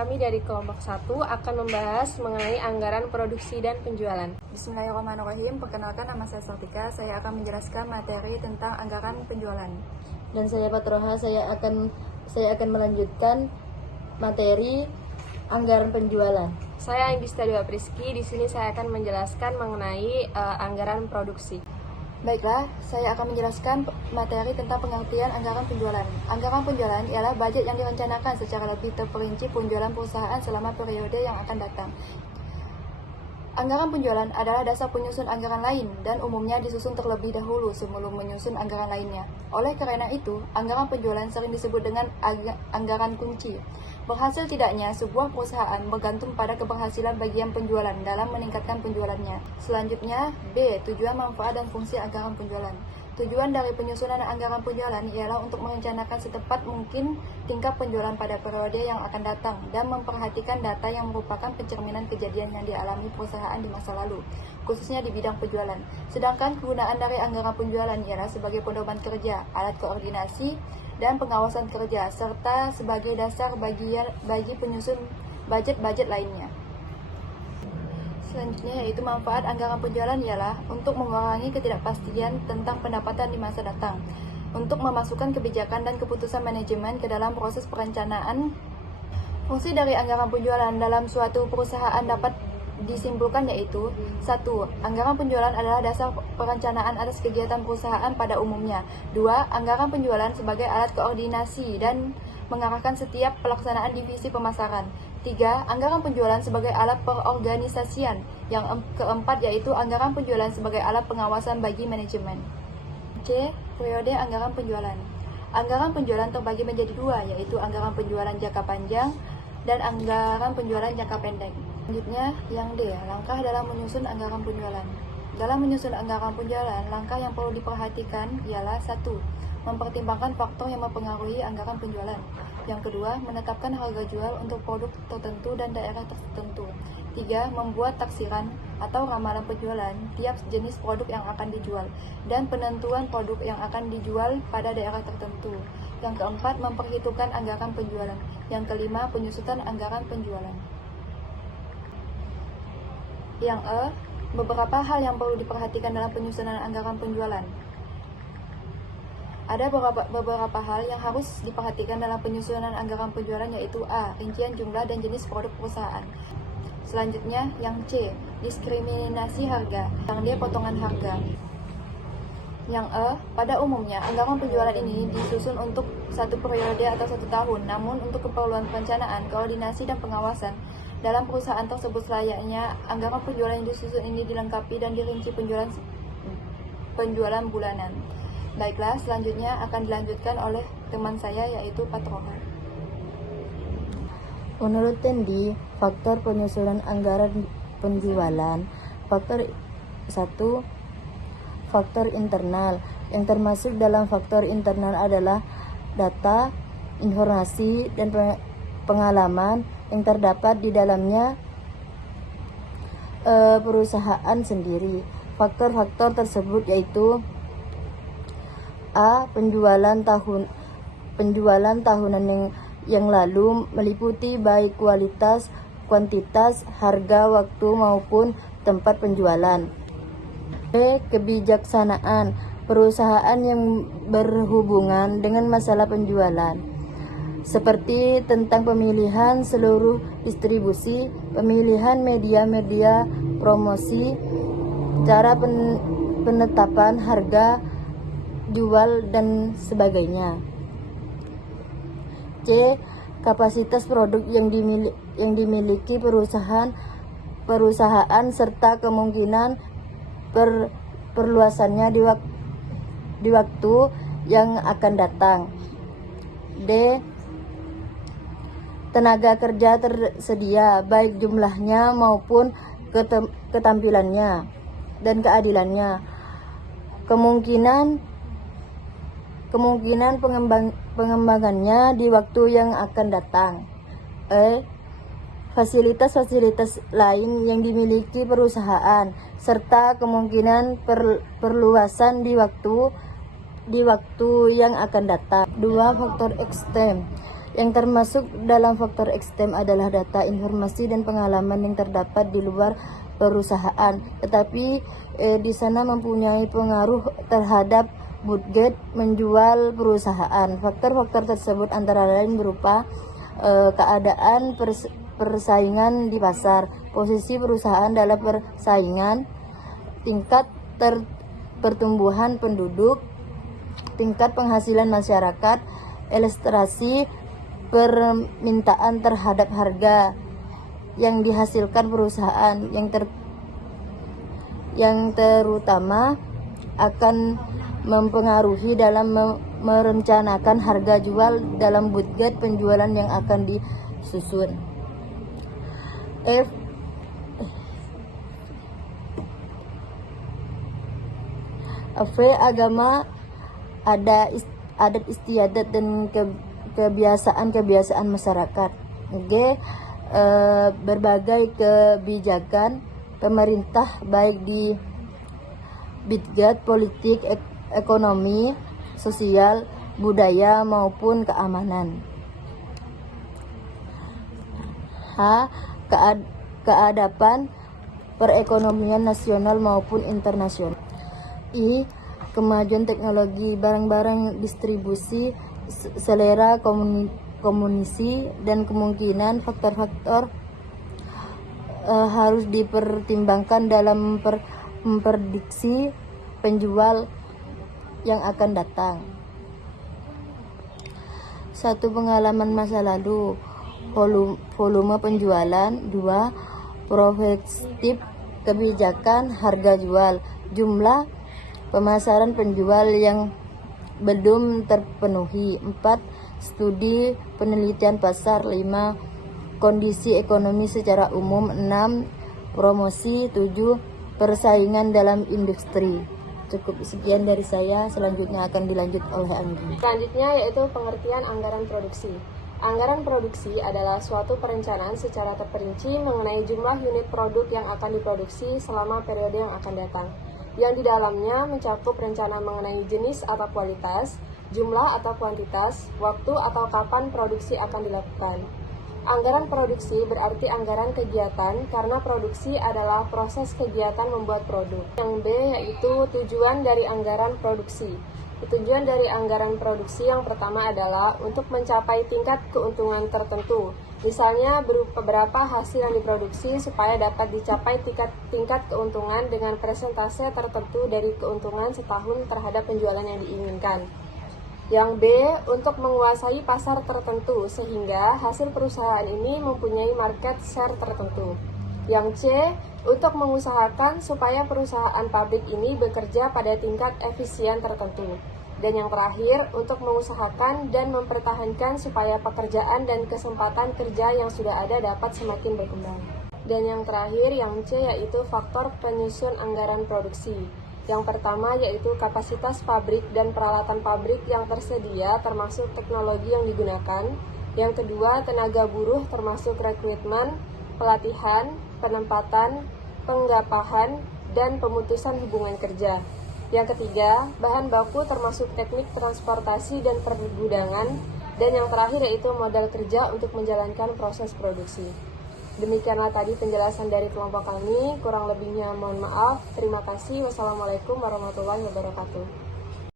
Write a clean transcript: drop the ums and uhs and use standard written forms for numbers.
kami dari kelompok 1 akan membahas mengenai anggaran produksi dan penjualan. Bismillahirrahmanirrahim. Perkenalkan, nama saya Sartika. Saya akan menjelaskan materi tentang anggaran penjualan. Dan saya Patroha, saya akan melanjutkan materi anggaran penjualan. Saya Anggista Dewa Priski. Di sini saya akan menjelaskan mengenai anggaran produksi. Baiklah, saya akan menjelaskan materi tentang pengertian anggaran penjualan. Anggaran penjualan ialah budget yang direncanakan secara lebih terperinci penjualan perusahaan selama periode yang akan datang. Anggaran penjualan adalah dasar penyusun anggaran lain dan umumnya disusun terlebih dahulu sebelum menyusun anggaran lainnya. Oleh karena itu, anggaran penjualan sering disebut dengan anggaran kunci. Berhasil tidaknya sebuah perusahaan bergantung pada keberhasilan bagian penjualan dalam meningkatkan penjualannya. Selanjutnya, B. Tujuan, manfaat, dan fungsi anggaran penjualan. Tujuan dari penyusunan anggaran penjualan ialah untuk merencanakan setepat mungkin tingkat penjualan pada periode yang akan datang dan memperhatikan data yang merupakan pencerminan kejadian yang dialami perusahaan di masa lalu, khususnya di bidang penjualan. Sedangkan kegunaan dari anggaran penjualan ialah sebagai pedoman kerja, alat koordinasi, dan pengawasan kerja, serta sebagai dasar bagi penyusun budget-budget lainnya. Selanjutnya yaitu manfaat anggaran penjualan ialah untuk mengurangi ketidakpastian tentang pendapatan di masa datang, untuk memasukkan kebijakan dan keputusan manajemen ke dalam proses perencanaan. Fungsi dari anggaran penjualan dalam suatu perusahaan dapat disimpulkan yaitu 1. Anggaran penjualan adalah dasar perencanaan atas kegiatan perusahaan pada umumnya. 2. Anggaran penjualan sebagai alat koordinasi dan mengarahkan setiap pelaksanaan divisi pemasaran. 3. Anggaran penjualan sebagai alat perorganisasian. Yang keempat yaitu anggaran penjualan sebagai alat pengawasan bagi manajemen. C. Periode anggaran penjualan. Anggaran penjualan terbagi menjadi dua, yaitu anggaran penjualan jangka panjang dan anggaran penjualan jangka pendek. Selanjutnya, yang D, langkah dalam menyusun anggaran penjualan. Dalam menyusun anggaran penjualan, langkah yang perlu diperhatikan ialah 1. Mempertimbangkan faktor yang mempengaruhi anggaran penjualan. Yang kedua, menetapkan harga jual untuk produk tertentu dan daerah tertentu. 3. Membuat taksiran atau ramalan penjualan tiap jenis produk yang akan dijual dan penentuan produk yang akan dijual pada daerah tertentu. Yang keempat, memperhitungkan anggaran penjualan. Yang kelima, penyusunan anggaran penjualan. Yang E, beberapa hal yang perlu diperhatikan dalam penyusunan anggaran penjualan. Ada beberapa hal yang harus diperhatikan dalam penyusunan anggaran penjualan yaitu A. Rincian jumlah dan jenis produk perusahaan. Selanjutnya, yang C. Diskriminasi harga. Yang D. Potongan harga. Yang E. Pada umumnya, anggaran penjualan ini disusun untuk satu periode atau 1 tahun. Namun, untuk keperluan perencanaan, koordinasi, dan pengawasan dalam perusahaan tersebut selayaknya, anggaran penjualan yang disusun ini dilengkapi dan dirinci penjualan bulanan. Baiklah, selanjutnya akan dilanjutkan oleh teman saya yaitu Patroha. Menurut Tendi, faktor penyusunan anggaran penjualan. Faktor 1. Faktor internal. Yang termasuk dalam faktor internal adalah data, informasi, dan pengalaman yang terdapat di dalamnya perusahaan sendiri. Faktor-faktor tersebut yaitu A. Penjualan tahunan yang lalu meliputi baik kualitas, kuantitas, harga, waktu maupun tempat penjualan. B. Kebijaksanaan perusahaan yang berhubungan dengan masalah penjualan, seperti tentang pemilihan seluruh distribusi, pemilihan media promosi, cara penetapan harga jual, dan sebagainya. C. Kapasitas produk yang dimiliki perusahaan serta kemungkinan perluasannya di waktu yang akan datang. D. Tenaga kerja tersedia, baik jumlahnya maupun ketampilannya dan keadilannya. Kemungkinan pengembangannya di waktu yang akan datang. E. Fasilitas-fasilitas lain yang dimiliki perusahaan serta kemungkinan perluasan di waktu yang akan datang. 2. Faktor ekstrem. Yang termasuk dalam faktor ekstrem adalah data, informasi, dan pengalaman yang terdapat di luar perusahaan, tetapi di sana mempunyai pengaruh terhadap budget menjual perusahaan. Faktor-faktor tersebut antara lain berupa keadaan persaingan di pasar, posisi perusahaan dalam persaingan, tingkat pertumbuhan penduduk, tingkat penghasilan masyarakat, ilustrasi permintaan terhadap harga yang dihasilkan perusahaan, yang terutama akan mempengaruhi dalam merencanakan harga jual dalam budget penjualan yang akan disusun. Agama, adat istiadat dan kebiasaan masyarakat. Berbagai kebijakan pemerintah baik di bidang politik, ekonomi, sosial, budaya maupun keamanan. Keadapan perekonomian nasional maupun internasional. Kemajuan teknologi, barang-barang, distribusi, selera komunikasi, dan kemungkinan faktor-faktor harus dipertimbangkan dalam memprediksi penjual yang akan datang. 1. Pengalaman masa lalu, volume penjualan. 2. Prospektif kebijakan harga jual, jumlah pemasaran penjual yang belum terpenuhi. 4. Studi penelitian pasar. 5. Kondisi ekonomi secara umum. 6. Promosi. 7. Persaingan dalam industri. Cukup sekian dari saya, selanjutnya akan dilanjut oleh Anggi. Selanjutnya yaitu pengertian anggaran produksi. Anggaran produksi adalah suatu perencanaan secara terperinci mengenai jumlah unit produk yang akan diproduksi selama periode yang akan datang, yang di dalamnya mencakup rencana mengenai jenis atau kualitas, jumlah atau kuantitas, waktu atau kapan produksi akan dilakukan. Anggaran produksi berarti anggaran kegiatan karena produksi adalah proses kegiatan membuat produk. Yang B yaitu tujuan dari anggaran produksi. Tujuan dari anggaran produksi yang pertama adalah untuk mencapai tingkat keuntungan tertentu. Misalnya beberapa hasil yang diproduksi supaya dapat dicapai tingkat keuntungan dengan persentase tertentu dari keuntungan setahun terhadap penjualan yang diinginkan. Yang B, untuk menguasai pasar tertentu sehingga hasil perusahaan ini mempunyai market share tertentu. Yang C, untuk mengusahakan supaya perusahaan pabrik ini bekerja pada tingkat efisien tertentu. Dan yang terakhir, untuk mengusahakan dan mempertahankan supaya pekerjaan dan kesempatan kerja yang sudah ada dapat semakin berkembang. Dan yang terakhir, yang C, yaitu faktor penyusun anggaran produksi. Yang pertama yaitu kapasitas pabrik dan peralatan pabrik yang tersedia termasuk teknologi yang digunakan. Yang kedua, tenaga buruh termasuk rekrutmen, pelatihan, penempatan, penggapahan, dan pemutusan hubungan kerja. Yang ketiga, bahan baku termasuk teknik transportasi dan pergudangan. Dan yang terakhir yaitu modal kerja untuk menjalankan proses produksi. Demikianlah tadi penjelasan dari kelompok kami, kurang lebihnya mohon maaf. Terima kasih. Wassalamualaikum warahmatullahi wabarakatuh.